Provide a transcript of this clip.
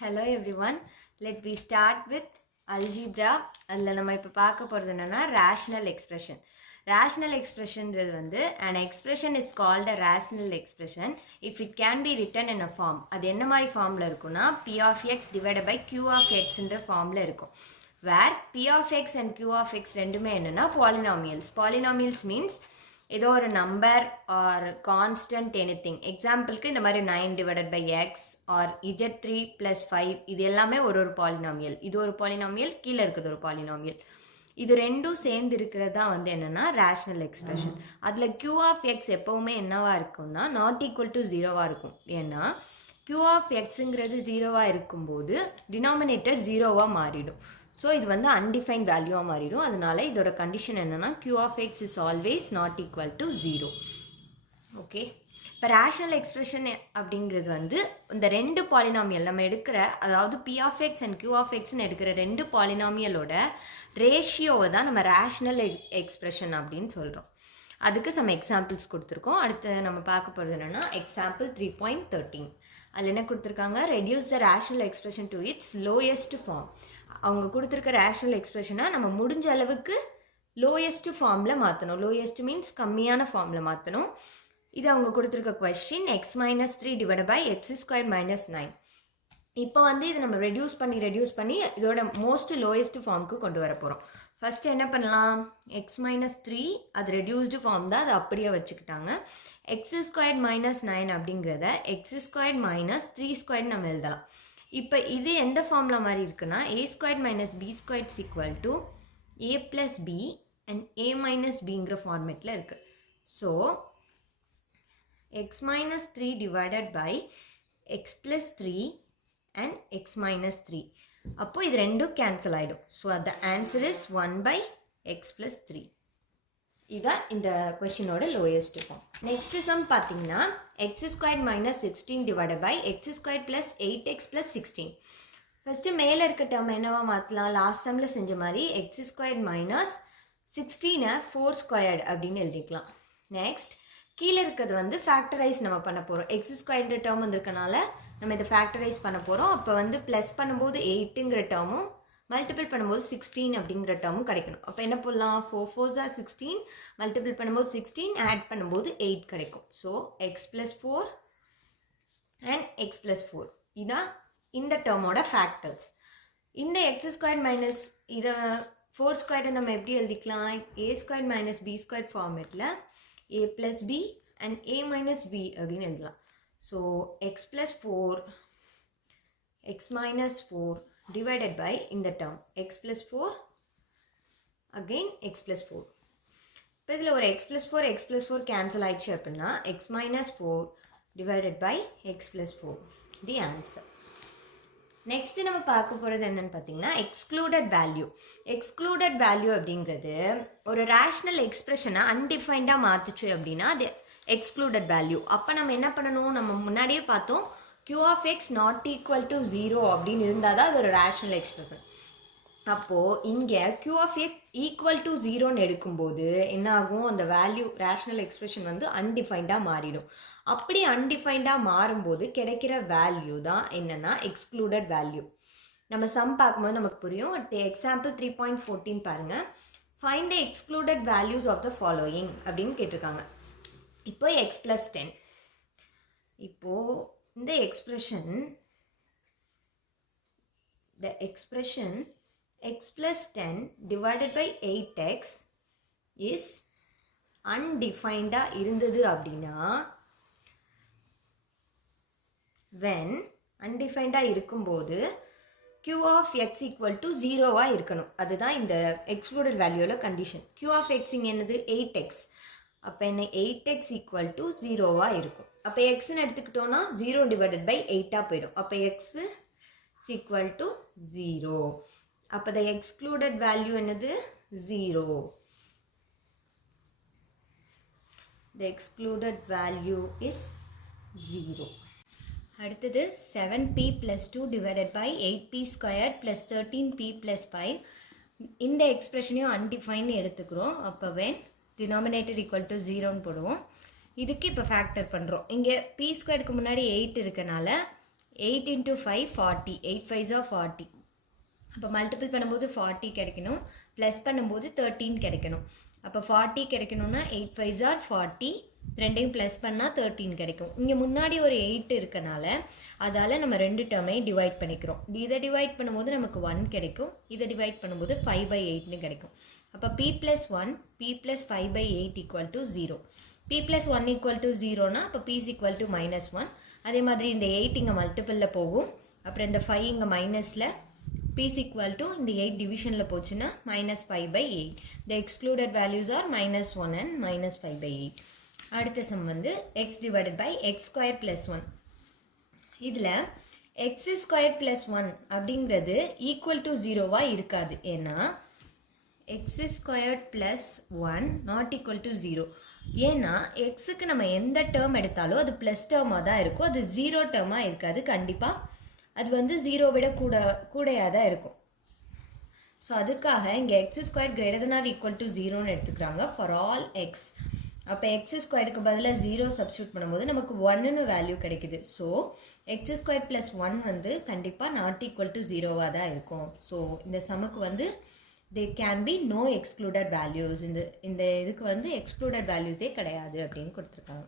Hello everyone. Let me start with algebra. அதில் நம்ம இப்போ பார்க்க போகிறது என்னென்னா rational expression. Rational expression வந்து an expression is called a rational expression if it can be written in a form. அது என்ன மாதிரி ஃபார்மில் இருக்குன்னா p of x divided by q of x என்ற ஃபார்மில் இருக்கும். Where p of x and q of x ரெண்டுமே என்னென்னா polynomials. Polynomials means ஏதோ ஒரு நம்பர் ஆர் கான்ஸ்டன்ட் எனிதிங். எக்ஸாம்பிளுக்கு இந்த மாதிரி 9 divided by X R z3 + 5 இது எல்லாமே ஒரு பாலினாமியல். இது ஒரு பாலினாமியல், கீழே இருக்குது ஒரு பாலினாமியல். இது ரெண்டும் சேர்ந்து இருக்கிறது தான் வந்து என்னென்னா ரேஷ்னல் எக்ஸ்பிரஷன். அதில் q ஆஃப் எக்ஸ் எப்போவுமே என்னவாக இருக்கும்னா நாட் ஈக்குவல் டு 0வாக இருக்கும். ஏன்னா q ஆஃப் எக்ஸுங்கிறது 0வாக இருக்கும்போது டினாமினேட்டர் 0வாக மாறிடும். ஸோ இது வந்து அன்டிஃபைன்ட் வேல்யூவாக மாறிடும். அதனால இதோட கண்டிஷன் என்னென்னா q of X is always not equal to 0. Okay, இப்போ ரேஷனல் எக்ஸ்பிரஷன் அப்படிங்கிறது வந்து இந்த ரெண்டு பாலினாமியல் நம்ம எடுக்கிற, அதாவது p of X and q of எக்ஸ்ன்னு எடுக்கிற ரெண்டு பாலினாமியலோட ரேஷியோவை தான் நம்ம ரேஷனல் எக்ஸ்பிரஷன் அப்படின்னு சொல்கிறோம். அதுக்கு சம் எக்ஸாம்பிள்ஸ் கொடுத்துருக்கோம். அடுத்து நம்ம பார்க்க போகிறது என்னென்னா எக்ஸாம்பிள் 3.13. அதில் என்ன கொடுத்துருக்காங்க, reduce the rational expression to its lowest form. அவங்க கொடுத்துருக்க ரேஷனல் எக்ஸ்பிரஷனை நம்ம முடிஞ்ச அளவுக்கு லோயஸ்ட் ஃபார்மில் மாற்றணும். லோயஸ்ட் மீன்ஸ் கம்மியான ஃபார்மில் மாற்றணும். இது அவங்க கொடுத்துருக்க question x - 3 divide by x² - 9. இப்போ வந்து இதை நம்ம ரெடியூஸ் பண்ணி இதோட மோஸ்ட் லோயஸ்ட் ஃபார்முக்கு கொண்டு வர போகிறோம். ஃபஸ்ட்டு என்ன பண்ணலாம், x - 3 அது ரெடியூஸ்டு ஃபார்ம் தான், அதை அப்படியே வச்சுக்கிட்டாங்க. x² - 9 அப்படிங்கிறத x² - 3² நம்ம எழுதலாம். இப்போ இது எந்த ஃபார்மில் மாதிரி இருக்குன்னா a² - b² = a + b and a - bங்கிற ஃபார்மேட்டில் இருக்குது. So x - 3 divided by x + 3 and x - 3. அப்போது இது ரெண்டும் கேன்சல் ஆகிடும். So the answer is 1/x + 3. இதுதான் இந்த கொஷினோட லோயஸ்ட் ஃபார்ம். நெக்ஸ்ட் சம் பார்த்தீங்கன்னா x² - 16 divided by x² + 8x + 16. First மேலே இருக்க டேர்ம் என்னவா மாற்றலாம், லாஸ்ட் சம்மில் செஞ்ச மாதிரி x² - 16 4² அப்படின்னு எழுதிக்கலாம். நெக்ஸ்ட் கீழே இருக்கிறது வந்து ஃபேக்டரைஸ் நம்ம பண்ண போகிறோம். x² டேர்ம் வந்திருக்கனால நம்ம இதை ஃபேக்டரைஸ் பண்ண போகிறோம். அப்போ வந்து ப்ளஸ் பண்ணும்போது 8ங்கிற டேர்மும் மல்டிபிள் பண்ணும்போது 16 அப்படிங்கிற டேர்மும் கிடைக்கணும். அப்போ என்ன பண்ணலாம், 4 4s are 16, மல்டிபிள் பண்ணும்போது 16, ஆட் பண்ணும்போது 8 கிடைக்கும். ஸோ x + 4 and x + 4 இதான் இந்த டேர்மோட ஃபேக்டர்ஸ். இந்த x² - இதை 4² நம்ம எப்படி எழுதிக்கலாம், a² - b² ஃபார்மேட்டில் a + b and a - b அப்படின்னு எழுதலாம். So x + 4 x - 4 divided by இந்த term x + 4 again x + 4. இப்போ இதில் ஒரு x + 4 x + 4 கேன்சல் ஆயிடுச்சு அப்படின்னா x - 4 divided by x + 4 the answer. Next நம்ம பார்க்க போகிறது என்னென்னு பார்த்தீங்கன்னா எக்ஸ்க்ளூடட் வேல்யூ. எக்ஸ்க்ளூடட் வேல்யூ அப்படிங்கிறது ஒரு ரேஷ்னல் எக்ஸ்பிரஷனை அன்டிஃபைன்டாக மாற்றுச்சு அப்படின்னா அது எக்ஸ்க்ளூடட் வேல்யூ. அப்போ நம்ம என்ன பண்ணணும், நம்ம முன்னாடியே பார்த்தோம் q of x not equal to 0 அப்படின்னு இருந்தால் தான் அது ஒரு ரேஷ்னல் எக்ஸ்பிரஷன். அப்போது இங்கே q of x equal to 0ன்னு எடுக்கும்போது என்ன ஆகும், அந்த வேல்யூ ரேஷ்னல் எக்ஸ்பிரஷன் வந்து அன்டிஃபைன்டாக மாறிடும். அப்படி அன்டிஃபைன்டாக மாறும்போது கிடைக்கிற வேல்யூ தான் என்னென்னா எக்ஸ்க்ளூடட் வேல்யூ. நம்ம சம் பார்க்கும்போது நமக்கு புரியும். எக்ஸாம்பிள் 3.14 பாருங்கள். Find the excluded values of the following அப்படின்னு கேட்டிருக்காங்க. இப்போ x + 10. இப்போது இந்த expression x + 10 divided by 8x is undefined இருந்தது அப்படின்னா, when undefined இருக்கும்போது q of x equal to 0 இருக்கணும். அதுதான் இந்த excluded வேல்யூல கண்டிஷன். q of x இங்கே என்னது 8x. அப்போ என்ன 8x equal to 0 இருக்கும். அப்போ எக்ஸ்ன்னு எடுத்துக்கிட்டோன்னா 0 டிவைடட் பை 8 போயிடும். அப்போ எக்ஸ் equal to 0. அப்போ the excluded வேல்யூ என்னது 0. the excluded value is 0. அடுத்தது 7p + 2 divided by 8p² + 13p + 5. இந்த எக்ஸ்பிரஷனையும் அன்டிஃபைன் எடுத்துக்கிறோம். அப்போ when denominator equal to 0ன்னு போடுவோம். இதுக்கு இப்போ ஃபேக்டர் பண்ணுறோம். இங்கே p² முன்னாடி 8 இருக்கனால 8 into 5 40, 8 5s are 40. அப்போ மல்டிபிள் பண்ணும்போது 40 கிடைக்கணும், ப்ளஸ் பண்ணும்போது 13 கிடைக்கணும். அப்போ 40 கிடைக்கணும்னா 8 5s are 40, ரெண்டையும் ப்ளஸ் பண்ணால் 13 கிடைக்கும். இங்கே முன்னாடி ஒரு 8 இருக்கனால அதால் நம்ம ரெண்டு டேர்மையும் டிவைட் பண்ணிக்கிறோம். இதை டிவைட் பண்ணும்போது நமக்கு 1 கிடைக்கும், இதை டிவைட் பண்ணும்போது 5/8ன்னு கிடைக்கும். அப்போ p + 1 p + 5/8 = 0. p + 1 = 0னா அப்போ p = -1. அதே மாதிரி இந்த 8 இங்கே மல்டிப்பிளில் போகும், அப்புறம் இந்த 5 இங்கே மைனஸில், p = இந்த 8 டிவிஷனில் போச்சுன்னா -5/8. the excluded values are -1 and -5/8. அடுத்த சம் வந்து x / x² + 1. இதில் x² + 1 அப்படிங்கிறது = 0வாக இருக்காது. ஏன்னா x² + 1 ≠ 0. ஏன்னா எக்ஸுக்கு நம்ம எந்த டேர்ம் எடுத்தாலும் அது ப்ளஸ் டேர்மாக தான் இருக்கும், அது 0 டேர்மாக இருக்காது. கண்டிப்பாக அது வந்து 0 விட கூடையாக தான் இருக்கும். ஸோ அதுக்காக இங்கே x² ≥ 0ன்னு எடுத்துக்கிறாங்க ஃபார் ஆல் எக்ஸ். அப்போ x² பதிலாக 0 சப்ஸ்டியூட் பண்ணும்போது நமக்கு 1ன்னு வேல்யூ கிடைக்குது. ஸோ x² + 1 வந்து கண்டிப்பாக ≠ 0வாக தான் இருக்கும். ஸோ இந்த சமுக்கு வந்து there can be no excluded values. இந்த இதுக்கு வந்து excluded values கிடையாது அப்படின்னு கொடுத்துருக்காங்க.